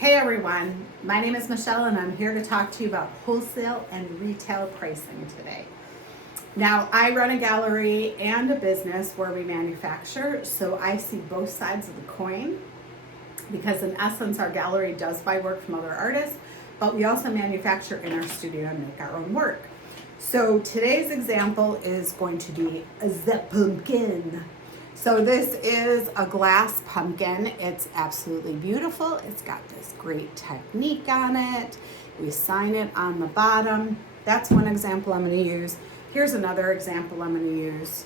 Hey everyone, my name is Michelle and I'm here to talk to you about wholesale and retail pricing today. Now, I run a gallery and a business where we manufacture, so I see both sides of the coin because in essence our gallery does buy work from other artists, but we also manufacture in our studio and make our own work. So today's example is going to be the pumpkin. So this is a glass pumpkin. It's absolutely beautiful. It's got this great technique on it. We sign it on the bottom. That's one example I'm going to use. Here's another example I'm going to use.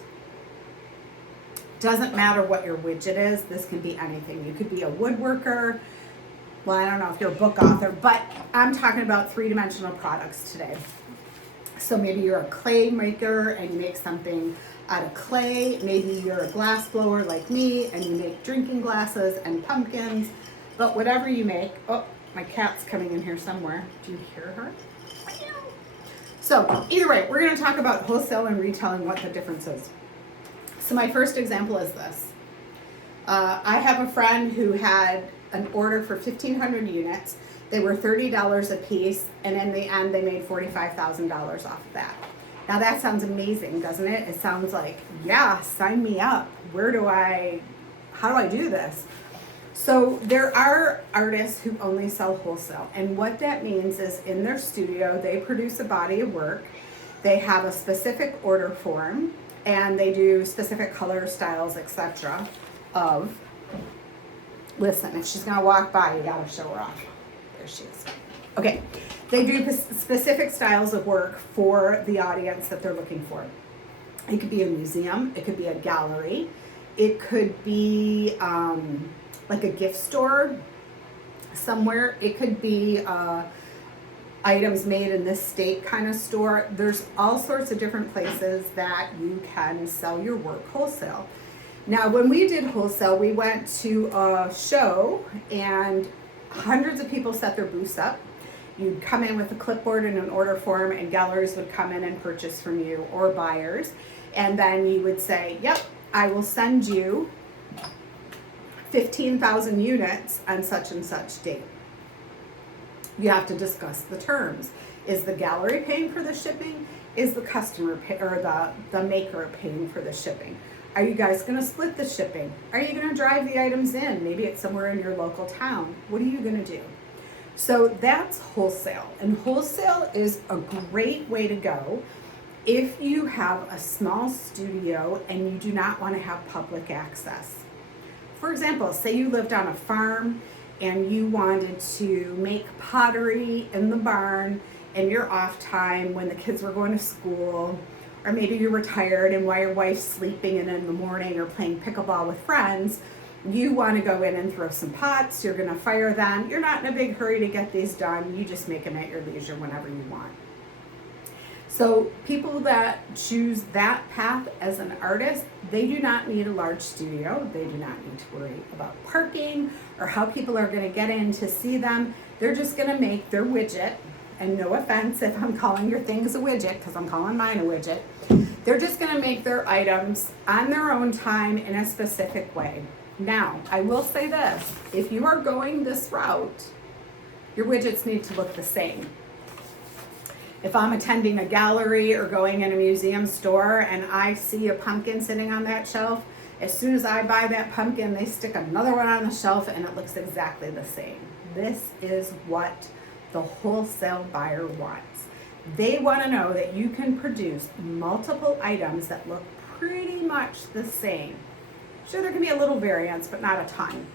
Doesn't matter what your widget is. This can be anything. You could be a woodworker. Well, I don't know if you're a book author, but I'm talking about three-dimensional products today. So maybe you're a clay maker and you make something out of clay. Maybe you're a glass blower like me and you make drinking glasses and pumpkins. But whatever you make, oh, my cat's coming in here somewhere. Do you hear her? So either way, we're going to talk about wholesale and retail and what the difference is. So my first example is this. I have a friend who had an order for 1,500 units. They were $30 a piece, and in the end, they made $45,000 off of that. Now that sounds amazing, doesn't it? It sounds like, yeah, sign me up. How do I do this? So there are artists who only sell wholesale, and what that means is in their studio, they produce a body of work, they have a specific order form, and they do specific color styles, etc. Listen, if she's gonna walk by, you gotta show her off. There she is. Okay, they do specific styles of work for the audience that they're looking for. It could be a museum, it could be a gallery, it could be like a gift store somewhere, it could be items made in this state kind of store. There's all sorts of different places that you can sell your work wholesale. Now, when we did wholesale, we went to a show and hundreds of people set their booths up. You'd come in with a clipboard and an order form, and galleries would come in and purchase from you, or buyers. And then you would say, yep, I will send you 15,000 units on such and such date. You have to discuss the terms. Is the gallery paying for the shipping? Is the customer or the maker paying for the shipping? Are you guys going to split the shipping? Are you going to drive the items in? Maybe it's somewhere in your local town. What are you going to do? So that's wholesale. And wholesale is a great way to go if you have a small studio and you do not want to have public access. For example, say you lived on a farm and you wanted to make pottery in the barn in your off time when the kids were going to school. Or maybe you're retired and while your wife's sleeping and in the morning or playing pickleball with friends, you want to go in and throw some pots, you're going to fire them. You're not in a big hurry to get these done. You just make them at your leisure whenever you want. So people that choose that path as an artist, they do not need a large studio. They do not need to worry about parking or how people are going to get in to see them. They're just going to make their widget. And no offense if I'm calling your things a widget, because I'm calling mine a widget. They're just going to make their items on their own time in a specific way. Now, I will say this. If you are going this route, your widgets need to look the same. If I'm attending a gallery or going in a museum store and I see a pumpkin sitting on that shelf, as soon as I buy that pumpkin, they stick another one on the shelf and it looks exactly the same. This is what the wholesale buyer wants. They want to know that you can produce multiple items that look pretty much the same. Sure, there can be a little variance, but not a ton.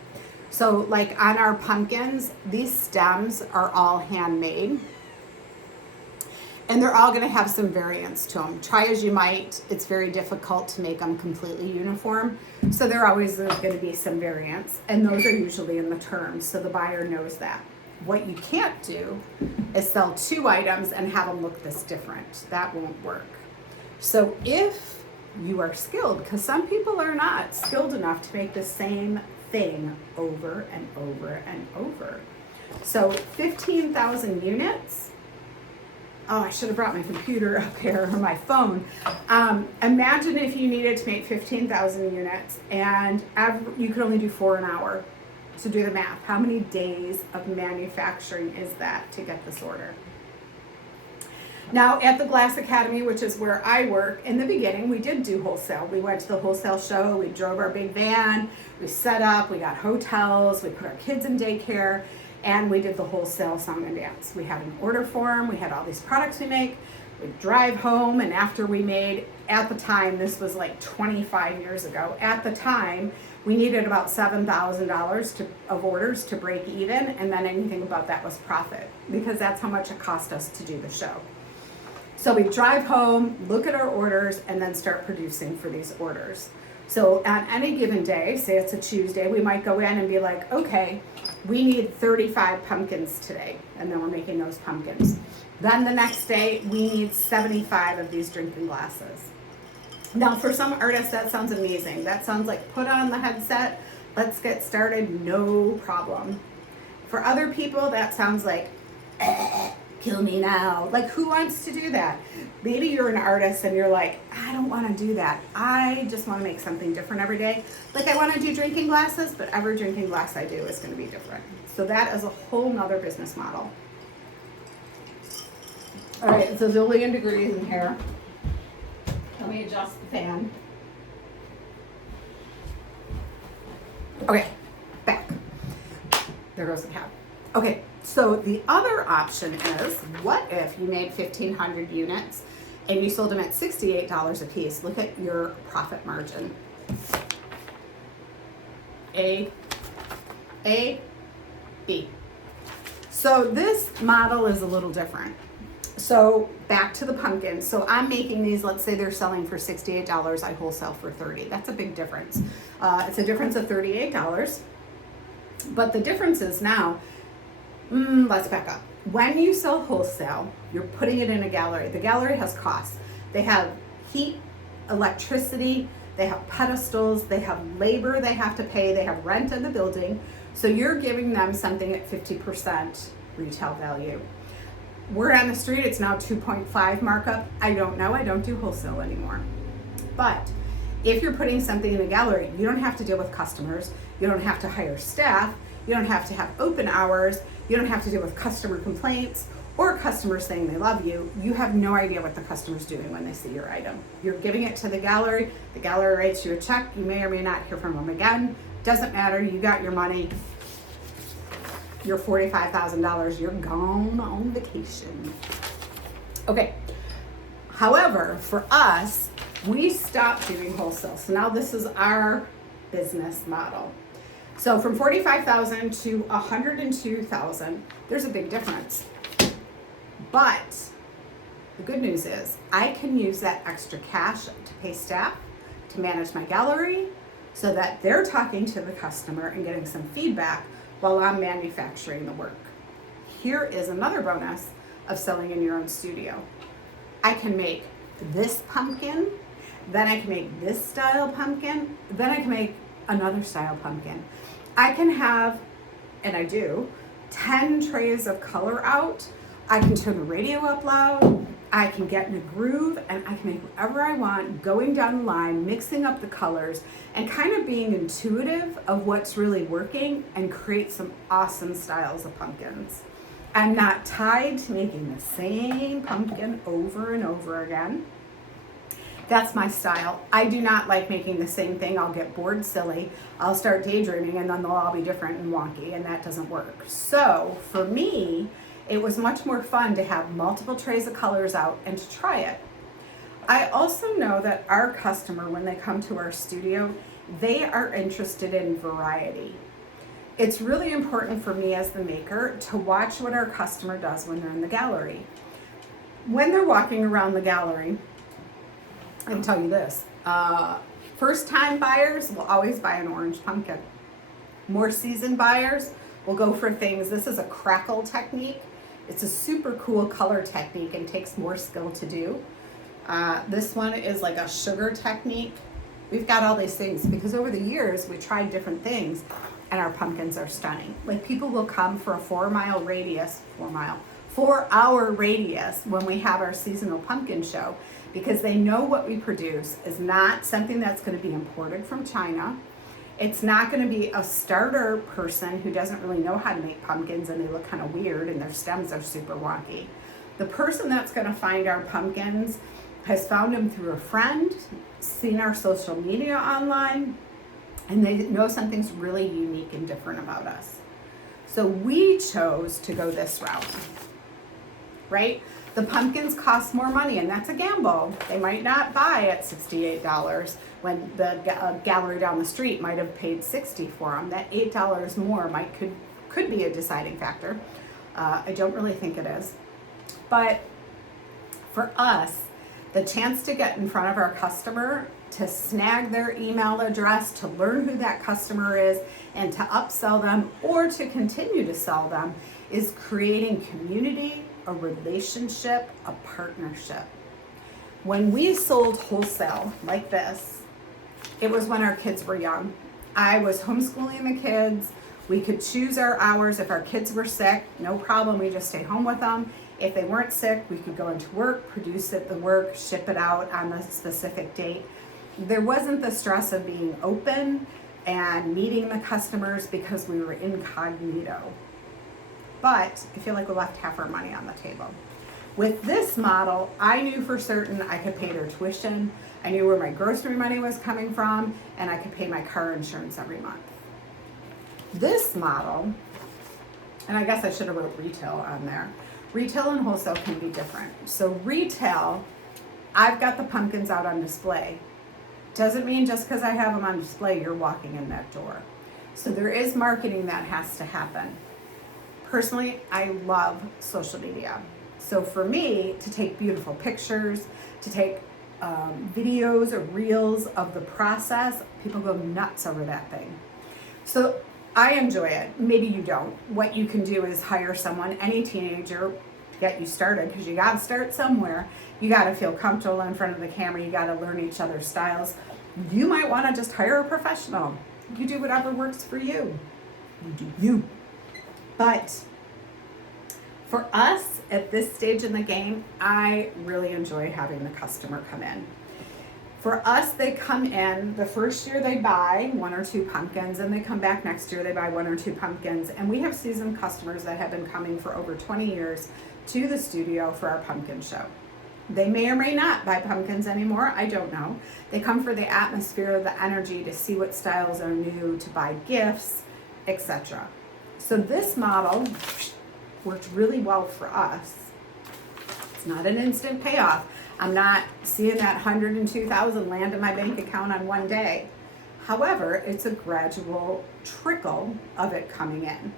So like on our pumpkins, these stems are all handmade. And they're all going to have some variance to them. Try as you might, it's very difficult to make them completely uniform. So there's going to be some variance. And those are usually in the terms, so the buyer knows that. What you can't do is sell two items and have them look this different. That won't work. So if you are skilled, because some people are not skilled enough to make the same thing over and over and over. So 15,000 units. Oh, I should have brought my computer up here or my phone. Imagine if you needed to make 15,000 units and you could only do 4 an hour. So do the math. How many days of manufacturing is that to get this order? Now, at the Glass Academy, which is where I work, in the beginning, we did do wholesale. We went to the wholesale show, we drove our big van, we set up, we got hotels, we put our kids in daycare, and we did the wholesale song and dance. We had an order form, we had all these products we make, we'd drive home, and after we made, at the time, this was like 25 years ago, at the time, we needed about $7,000 of orders to break even, and then anything above that was profit, because that's how much it cost us to do the show. So we drive home, look at our orders, and then start producing for these orders. So on any given day, say it's a Tuesday, we might go in and be like, okay, we need 35 pumpkins today, and then we're making those pumpkins. Then the next day, we need 75 of these drinking glasses. Now for some artists, that sounds amazing. That sounds like put on the headset, let's get started, no problem. For other people, that sounds like, kill me now. Like, who wants to do that? Maybe you're an artist and you're like, I don't want to do that. I just want to make something different every day. Like, I want to do drinking glasses, but every drinking glass I do is going to be different. So that is a whole nother business model. All right, it's a zillion degrees in here. Let me adjust the fan. Okay, back. There goes the cat. Okay. So the other option is, what if you made 1,500 units and you sold them at $68 a piece? Look at your profit margin. A, B. So this model is a little different. So back to the pumpkins. So I'm making these, let's say they're selling for $68, I wholesale for $30. That's a big difference. It's a difference of $38. But the difference is now, let's back up. When you sell wholesale, you're putting it in a gallery. The gallery has costs. They have heat, electricity, they have pedestals, they have labor they have to pay, they have rent in the building. So you're giving them something at 50% retail value. Word on the street, it's now 2.5 markup. I don't know, I don't do wholesale anymore. But if you're putting something in a gallery, you don't have to deal with customers, you don't have to hire staff, you don't have to have open hours, you don't have to deal with customer complaints or customers saying they love you. You have no idea what the customer's doing when they see your item. You're giving it to the gallery writes you a check, you may or may not hear from them again. Doesn't matter, you got your money, your $45,000, you're gone on vacation. Okay, however, for us, we stopped doing wholesale. So now this is our business model. So from 45,000 to 102,000, there's a big difference. But the good news is I can use that extra cash to pay staff, to manage my gallery, so that they're talking to the customer and getting some feedback while I'm manufacturing the work. Here is another bonus of selling in your own studio. I can make this pumpkin, then I can make this style pumpkin, then I can make another style pumpkin. I can have, and I do, 10 trays of color out. I can turn the radio up loud. I can get in a groove and I can make whatever I want, going down the line, mixing up the colors, and kind of being intuitive of what's really working and create some awesome styles of pumpkins. I'm not tied to making the same pumpkin over and over again. That's my style. I do not like making the same thing. I'll get bored silly. I'll start daydreaming and then they'll all be different and wonky, and that doesn't work. So for me, it was much more fun to have multiple trays of colors out and to try it. I also know that our customer, when they come to our studio, they are interested in variety. It's really important for me as the maker to watch what our customer does when they're in the gallery. When they're walking around the gallery, I can tell you this, first-time buyers will always buy an orange pumpkin. More seasoned buyers will go for things, this is a crackle technique. It's a super cool color technique and takes more skill to do. This one is like a sugar technique. We've got all these things because over the years we tried different things and our pumpkins are stunning. Like, people will come for a 4-hour radius when we have our seasonal pumpkin show, because they know what we produce is not something that's going to be imported from China. It's not going to be a starter person who doesn't really know how to make pumpkins and they look kind of weird and their stems are super wonky. The person that's going to find our pumpkins has found them through a friend, seen our social media online, and they know something's really unique and different about us. So we chose to go this route, right? The pumpkins cost more money, and that's a gamble. They might not buy at $68 when the gallery down the street might have paid $60 for them. That $8 more could be a deciding factor. I don't really think it is. But for us, the chance to get in front of our customer, to snag their email address, to learn who that customer is, and to upsell them or to continue to sell them is creating community, a relationship, a partnership. When we sold wholesale like this, it was when our kids were young. I was homeschooling the kids. We could choose our hours. If our kids were sick, no problem, we just stay home with them. If they weren't sick, we could go into work, produce the work, ship it out on a specific date. There wasn't the stress of being open and meeting the customers because we were incognito. But I feel like we left half our money on the table. With this model, I knew for certain I could pay their tuition, I knew where my grocery money was coming from, and I could pay my car insurance every month. This model, and I guess I should have wrote retail on there. Retail and wholesale can be different. So retail, I've got the pumpkins out on display. Doesn't mean just because I have them on display, you're walking in that door. So there is marketing that has to happen. Personally, I love social media. So for me, to take beautiful pictures, to take videos or reels of the process, people go nuts over that thing. So I enjoy it. Maybe you don't. What you can do is hire someone, any teenager, to get you started, because you got to start somewhere. You got to feel comfortable in front of the camera. You got to learn each other's styles. You might want to just hire a professional. You do whatever works for you. You do you. But for us at this stage in the game, I really enjoy having the customer come in. For us, they come in, the first year they buy 1 or 2 pumpkins, and they come back next year, they buy 1 or 2 pumpkins. And we have seasoned customers that have been coming for over 20 years to the studio for our pumpkin show. They may or may not buy pumpkins anymore, I don't know. They come for the atmosphere, the energy, to see what styles are new, to buy gifts, etc. So this model worked really well for us. It's not an instant payoff. I'm not seeing that $102,000 land in my bank account on one day. However, it's a gradual trickle of it coming in.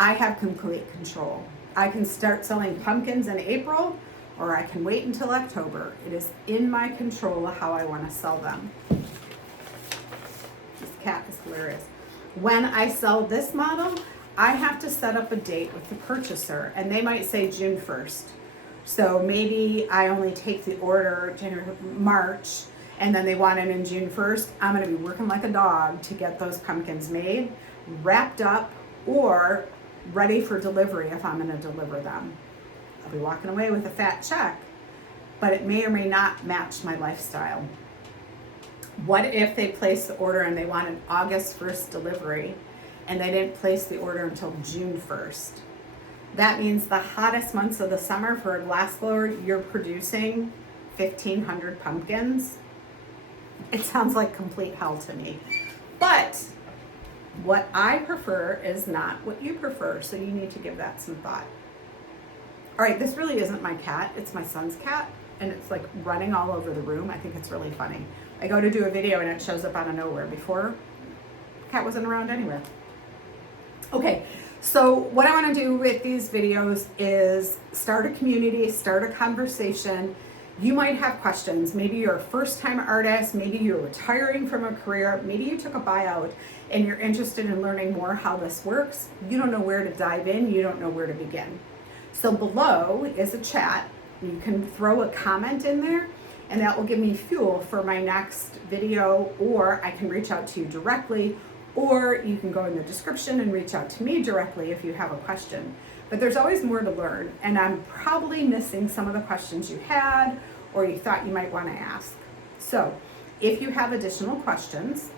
I have complete control. I can start selling pumpkins in April, or I can wait until October. It is in my control how I want to sell them. This cat is hilarious. When I sell this model, I have to set up a date with the purchaser, and they might say June 1st. So maybe I only take the order March, and then they want it in June 1st. I'm going to be working like a dog to get those pumpkins made, wrapped up, or ready for delivery if I'm going to deliver them. I'll be walking away with a fat check, but it may or may not match my lifestyle. What if they place the order and they want an August 1st delivery, and they didn't place the order until June 1st? That means the hottest months of the summer for a glass blower, you're producing 1,500 pumpkins. It sounds like complete hell to me. But what I prefer is not what you prefer, so you need to give that some thought. All right, this really isn't my cat, it's my son's cat, and it's like running all over the room. I think it's really funny. I go to do a video and it shows up out of nowhere. Before, the cat wasn't around anywhere. Okay, so what I want to do with these videos is start a community, start a conversation. You might have questions. Maybe you're a first-time artist, maybe you're retiring from a career, maybe you took a buyout and you're interested in learning more how this works. You don't know where to dive in, you don't know where to begin. So below is a chat. You can throw a comment in there, and that will give me fuel for my next video, or I can reach out to you directly, or you can go in the description and reach out to me directly if you have a question. But there's always more to learn, and I'm probably missing some of the questions you had or you thought you might want to ask. So if you have additional questions,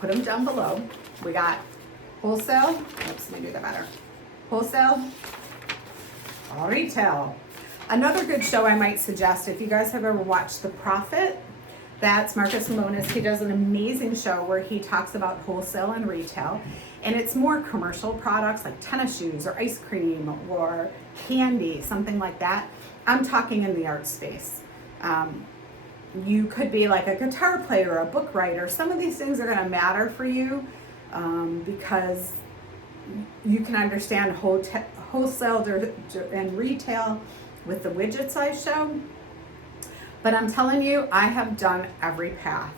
put them down below. We got wholesale, oops, let me do that better. Wholesale, retail. Another good show I might suggest, if you guys have ever watched The Profit, that's Marcus Lemonis. He does an amazing show where he talks about wholesale and retail. And it's more commercial products like tennis shoes or ice cream or candy, something like that. I'm talking in the art space. You could be like a guitar player, a book writer. Some of these things are going to matter for you because you can understand wholesale and retail with the widgets I show. But I'm telling you, I have done every path.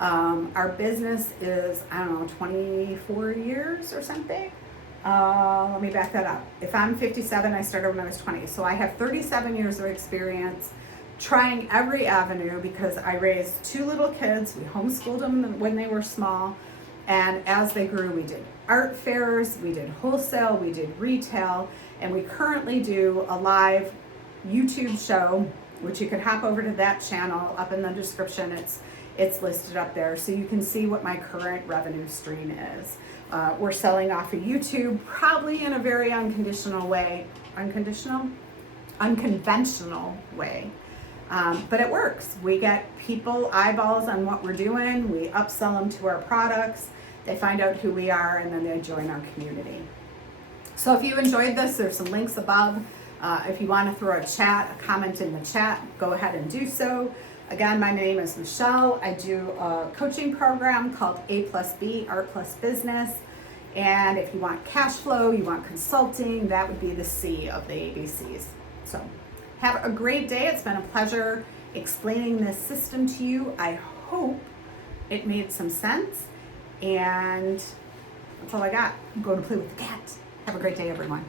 Our business is, I don't know, 24 years or something. Let me back that up. If I'm 57, I started when I was 20. So I have 37 years of experience trying every avenue because I raised 2 little kids. We homeschooled them when they were small. And as they grew, we did art fairs, we did wholesale, we did retail, and we currently do a live YouTube show, which you can hop over to that channel up in the description. It's listed up there so you can see what my current revenue stream is. We're selling off of YouTube, probably in a very unconventional way, but it works. We get people eyeballs on what we're doing. We upsell them to our products. They find out who we are, and then they join our community. So if you enjoyed this, there's some links above. If you want to throw a comment in the chat, go ahead and do so. Again, my name is Michelle. I do a coaching program called A+B, Art Plus Business. And if you want cash flow, you want consulting, that would be the C of the ABCs. So have a great day. It's been a pleasure explaining this system to you. I hope it made some sense. And that's all I got. I'm going to play with the cat. Have a great day, everyone.